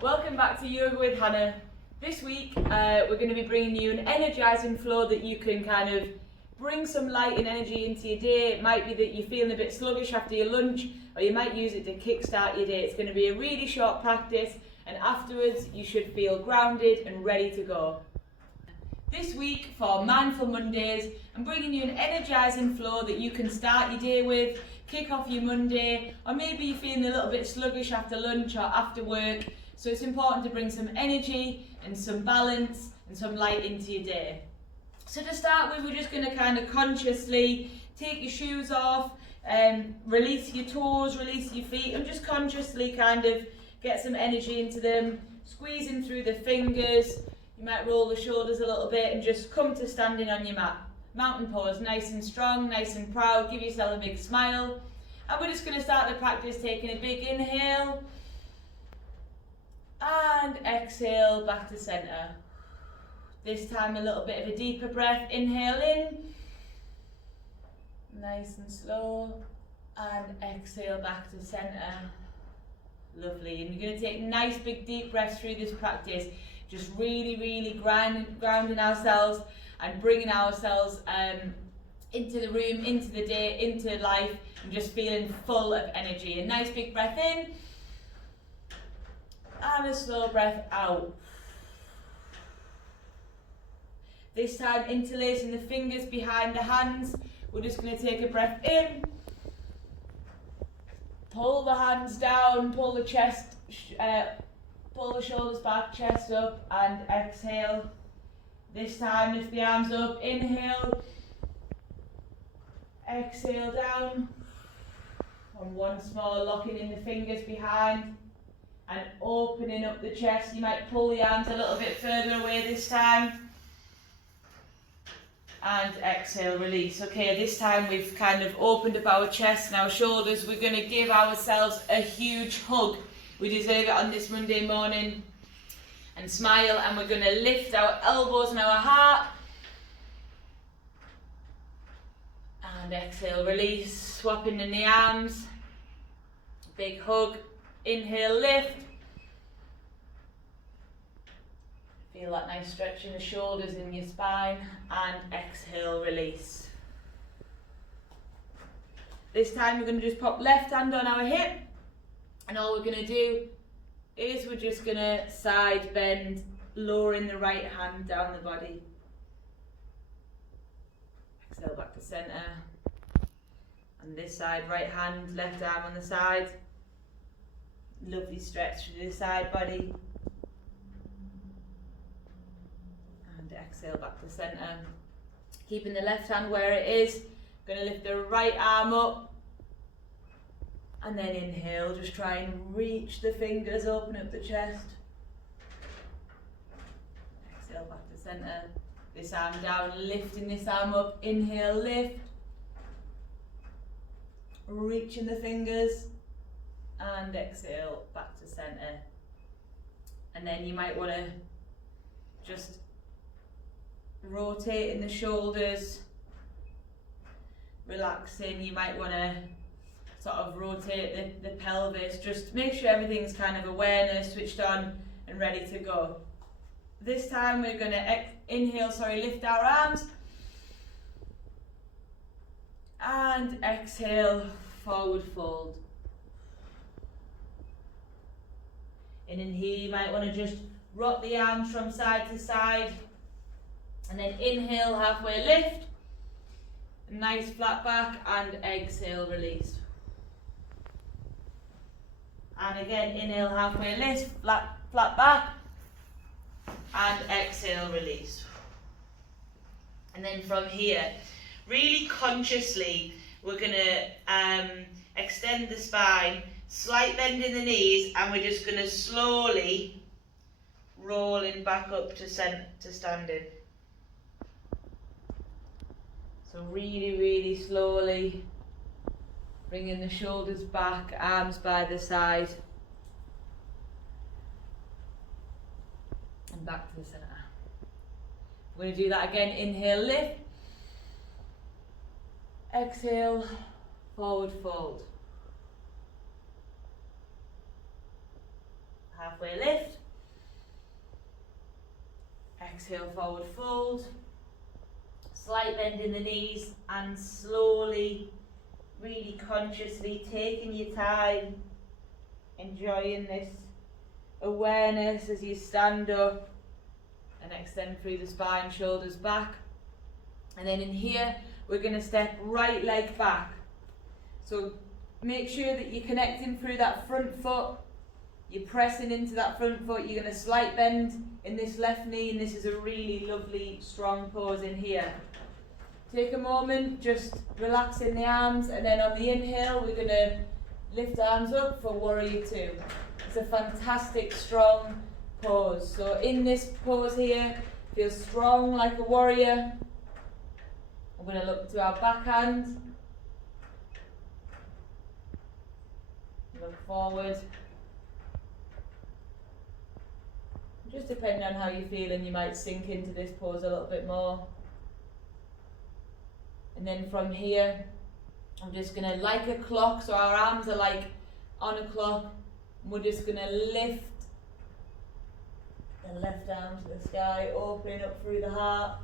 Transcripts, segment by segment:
Welcome back to Yoga with Hannah. This week we're going to be bringing you an energising flow that you can kind of bring some light and energy into your day. It might be that you're feeling a bit sluggish after your lunch, or you might use it to kickstart your day. It's going to be a really short practice, and afterwards you should feel grounded and ready to go. This week for Mindful Mondays, I'm bringing you an energising flow that you can start your day with, kick off your Monday, or maybe you're feeling a little bit sluggish after lunch or after work. So it's important to bring some energy and some balance and some light into your day. So to start with, we're just going to kind of consciously take your shoes off, release your toes, release your feet, and just consciously kind of get some energy into them, squeezing through the fingers. You might roll the shoulders a little bit and just come to standing on your mat. Mountain pose, nice and strong, nice and proud. Give yourself a big smile. And we're just going to start the practice taking a big inhale. And exhale back to centre. This time a little bit of a deeper breath. Inhale in. Nice and slow. And exhale back to centre. Lovely. And you're going to take nice big deep breaths through this practice. Just really grounding ourselves and bringing ourselves into the room, into the day, into life, and just feeling full of energy. A nice big breath in. And a slow breath out. This time interlacing the fingers behind the hands. We're just going to take a breath in. Pull the hands down, pull the chest, pull the shoulders back, chest up, and exhale. This time lift the arms up, inhale. Exhale down. And once more, locking in the fingers behind. And opening up the chest. You might pull the arms a little bit further away this time. And exhale, release. Okay, this time we've kind of opened up our chest and our shoulders. We're going to give ourselves a huge hug. We deserve it on this Monday morning. And smile, and we're going to lift our elbows and our heart. And exhale, release. Swapping in the arms. Big hug. Inhale, lift. Feel that nice stretch in the shoulders and your spine. And exhale, release. This time we're going to just pop left hand on our hip. And all we're going to do is we're just going to side bend, lowering the right hand down the body. Exhale back to centre. And this side, right hand, left arm on the side. Lovely stretch through the side body. And exhale back to centre. Keeping the left hand where it is. Going to lift the right arm up. And then inhale. Just try and reach the fingers, open up the chest. Exhale back to centre. This arm down, lifting this arm up. Inhale, lift. Reaching the fingers. And exhale back to centre. And then you might want to just rotate in the shoulders, relaxing. You might want to sort of rotate the pelvis. Just make sure everything's kind of awareness, switched on and ready to go. This time we're going to lift our arms. And exhale, forward fold. And in here you might want to just rock the arms from side to side. And then inhale, halfway lift. Nice flat back, and exhale, release. And again, inhale, halfway lift, flat back. And exhale, release. And then from here, really consciously, we're going to extend the spine. Slight bend in the knees, and we're just going to slowly rolling back up to standing. So really, really slowly bringing the shoulders back, arms by the side, and back to the centre. We're going to do that again. Inhale, lift. Exhale, forward fold. Halfway lift. Exhale, forward fold. Slight bend in the knees, and slowly, really consciously taking your time, enjoying this awareness as you stand up and extend through the spine, shoulders back. And then in here, we're going to step right leg back. So make sure that you're connecting through that front foot. You're pressing into that front foot. You're going to slight bend in this left knee, and this is a really lovely, strong pose in here. Take a moment, just relaxing the arms, and then on the inhale, we're going to lift arms up for warrior two. It's a fantastic, strong pose. So in this pose here, feel strong like a warrior. We're going to look to our backhand. Look forward. Just depending on how you're feeling, you might sink into this pose a little bit more. And then from here, I'm just going to, like a clock, so our arms are like on a clock, and we're just going to lift the left arm to the sky, opening up through the heart.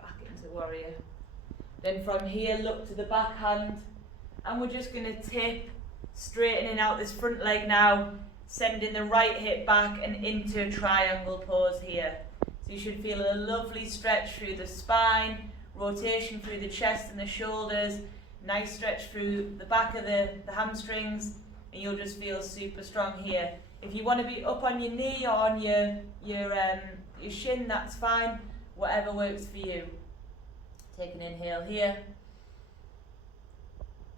Back into warrior. Then from here, look to the backhand, and we're just going to tip, straightening out this front leg now, sending the right hip back and into a triangle pose here. So you should feel a lovely stretch through the spine, rotation through the chest and the shoulders, nice stretch through the back of the hamstrings, and you'll just feel super strong here. If you want to be up on your knee or on your shin, that's fine, whatever works for you. Take an inhale here,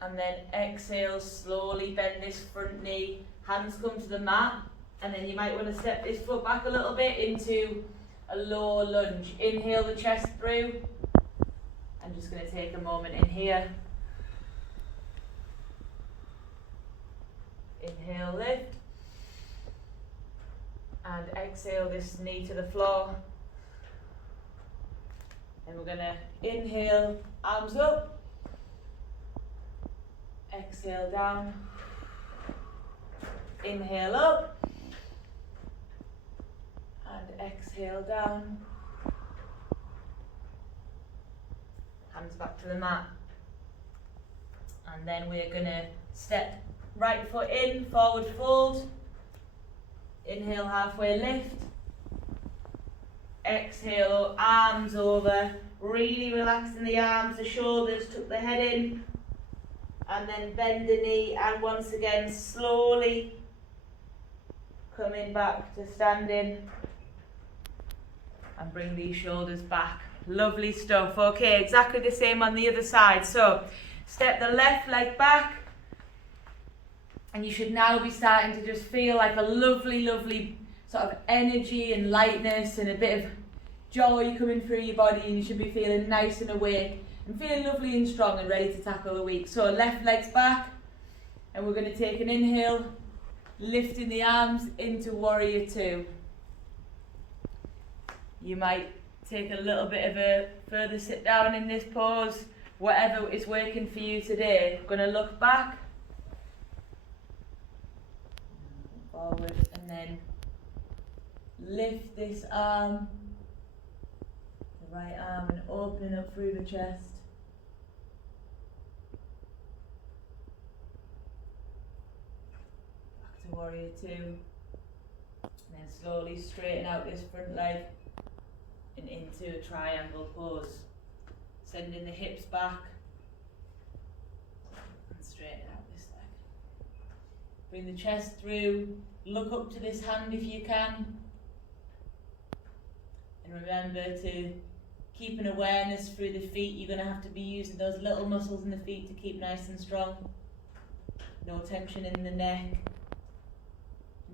and then exhale, slowly bend this front knee, hands come to the mat, and then you might want to step this foot back a little bit into a low lunge. Inhale the chest through. I'm just going to take a moment in here. Inhale, lift, and exhale this knee to the floor. And we're going to inhale, arms up, exhale down, inhale up, and exhale down. Hands back to the mat. And then we're going to step right foot in, forward fold. Inhale, halfway lift. Exhale, arms over. Really relaxing the arms, the shoulders, tuck the head in. And then bend the knee, and once again, slowly coming back to standing. And bring these shoulders back. Lovely stuff. Okay, exactly the same on the other side. So, step the left leg back. And you should now be starting to just feel like a lovely, lovely sort of energy and lightness and a bit of joy coming through your body, and you should be feeling nice and awake and feeling lovely and strong and ready to tackle the week. So left leg's back, and we're going to take an inhale, lifting the arms into warrior two. You might take a little bit of a further sit down in this pose, whatever is working for you today. We're going to look back, forward, and then lift this arm, the right arm, and opening up through the chest. Back to warrior two, and then slowly straighten out this front leg and into a triangle pose. Sending the hips back and straighten out this leg. Bring the chest through, look up to this hand if you can. And remember to keeping awareness through the feet. You're going to have to be using those little muscles in the feet to keep nice and strong. No tension in the neck.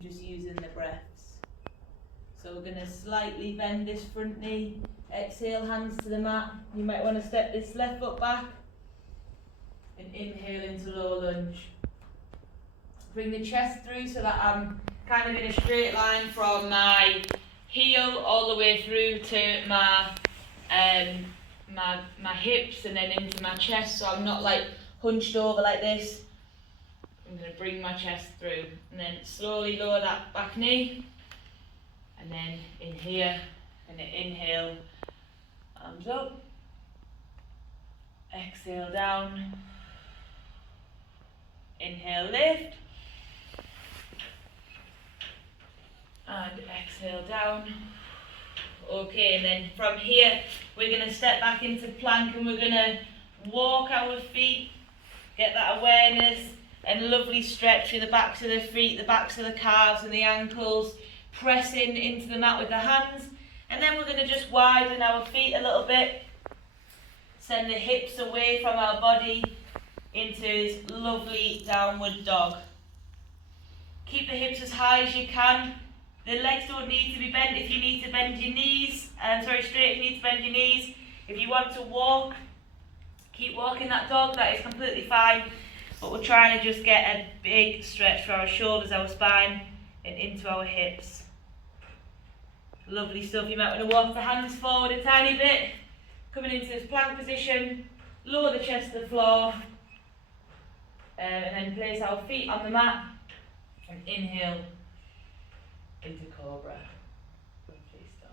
Just using the breaths. So we're going to slightly bend this front knee. Exhale, hands to the mat. You might want to step this left foot back. And inhale into low lunge. Bring the chest through so that I'm kind of in a straight line from my heel all the way through to my hips and then into my chest, so I'm not like hunched over like this. I'm going to bring my chest through and then slowly lower that back knee and then in here, and inhale, arms up, exhale down, inhale lift, and exhale down. Okay, and then from here we're going to step back into plank and we're going to walk our feet, get that awareness and lovely stretch through the backs of the feet, the backs of the calves and the ankles, pressing into the mat with the hands, and then we're going to just widen our feet a little bit, send the hips away from our body into this lovely downward dog. Keep the hips as high as you can. The legs don't need to be bent. If you need to bend your knees, straight, you need to bend your knees. If you want to walk, keep walking that dog, that is completely fine. But we're trying to just get a big stretch for our shoulders, our spine, and into our hips. Lovely stuff. You might want to walk the hands forward a tiny bit, coming into this plank position, lower the chest to the floor, and then place our feet on the mat, and inhale into cobra. Lovely stuff.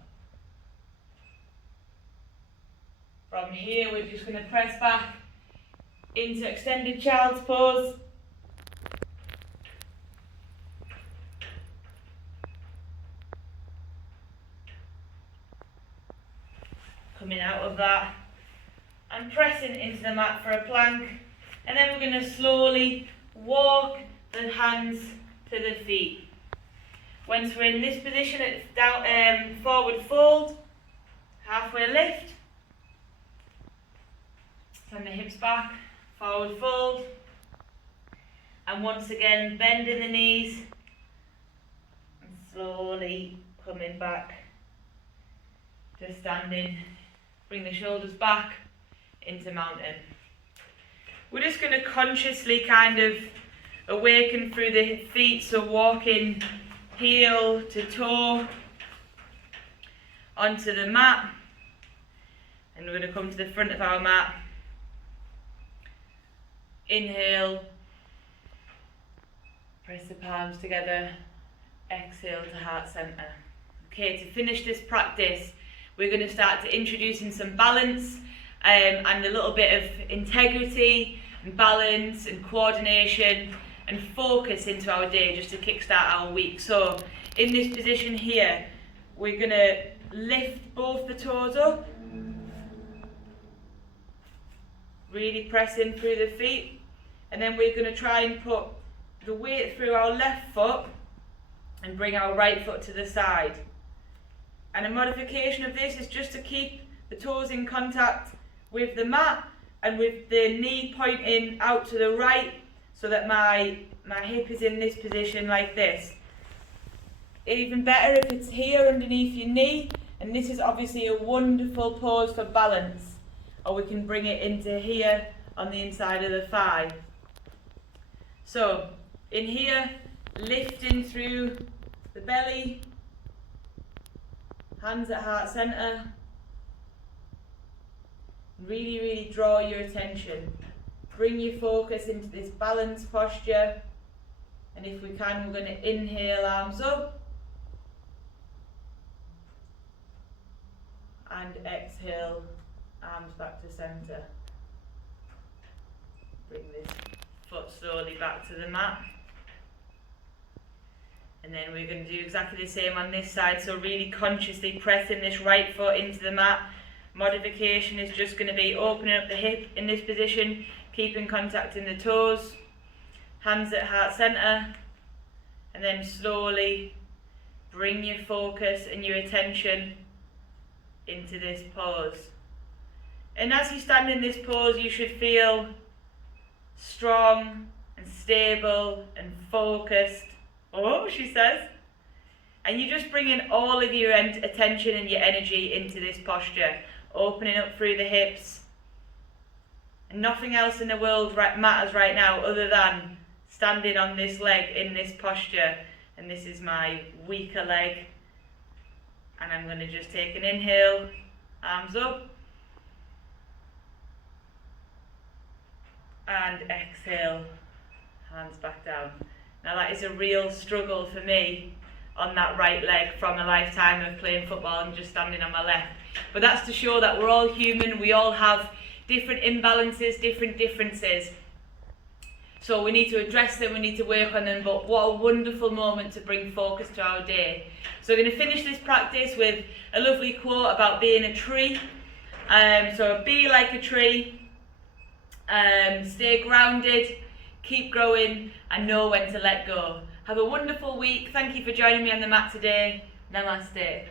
From here we're just going to press back into extended child's pose. Coming out of that and pressing into the mat for a plank, and then we're going to slowly walk the hands to the feet. Once we're in this position, it's down, forward fold, halfway lift, send the hips back, forward fold, and once again bending the knees and slowly coming back to standing. Bring the shoulders back into mountain. We're just going to consciously kind of awaken through the feet, so walking heel to toe onto the mat, and we're going to come to the front of our mat. Inhale, press the palms together, exhale to heart center. Okay, to finish this practice, we're going to start to introducing some balance and a little bit of integrity and balance and coordination and focus into our day, just to kickstart our week. So in this position here, we're going to lift both the toes up, really press in through the feet, and then we're going to try and put the weight through our left foot and bring our right foot to the side. And a modification of this is just to keep the toes in contact with the mat and with the knee pointing out to the right, so that my hip is in this position like this. Even better if it's here underneath your knee, and this is obviously a wonderful pose for balance, or we can bring it into here on the inside of the thigh. So in here, lifting through the belly, hands at heart center. Really, really draw your attention. Bring your focus into this balanced posture. And if we can, we're going to inhale, arms up. And exhale, arms back to center. Bring this foot slowly back to the mat. And then we're going to do exactly the same on this side, so really consciously pressing this right foot into the mat. Modification is just going to be opening up the hip in this position, keeping contact in the toes, hands at heart center, and then slowly bring your focus and your attention into this pose. And as you stand in this pose, you should feel strong and stable and focused. Oh, she says. And you just bring in all of your attention and your energy into this posture, opening up through the hips. And nothing else in the world matters right now other than standing on this leg in this posture. And this is my weaker leg. And I'm going to just take an inhale, arms up. And exhale, hands back down. Now that is a real struggle for me on that right leg from a lifetime of playing football and just standing on my left. But that's to show that we're all human, we all have different imbalances, different differences. So we need to address them, we need to work on them, but what a wonderful moment to bring focus to our day. So we're going to finish this practice with a lovely quote about being a tree. So be like a tree. Stay grounded, keep growing, and know when to let go. Have a wonderful week. Thank you for joining me on the mat today. Namaste.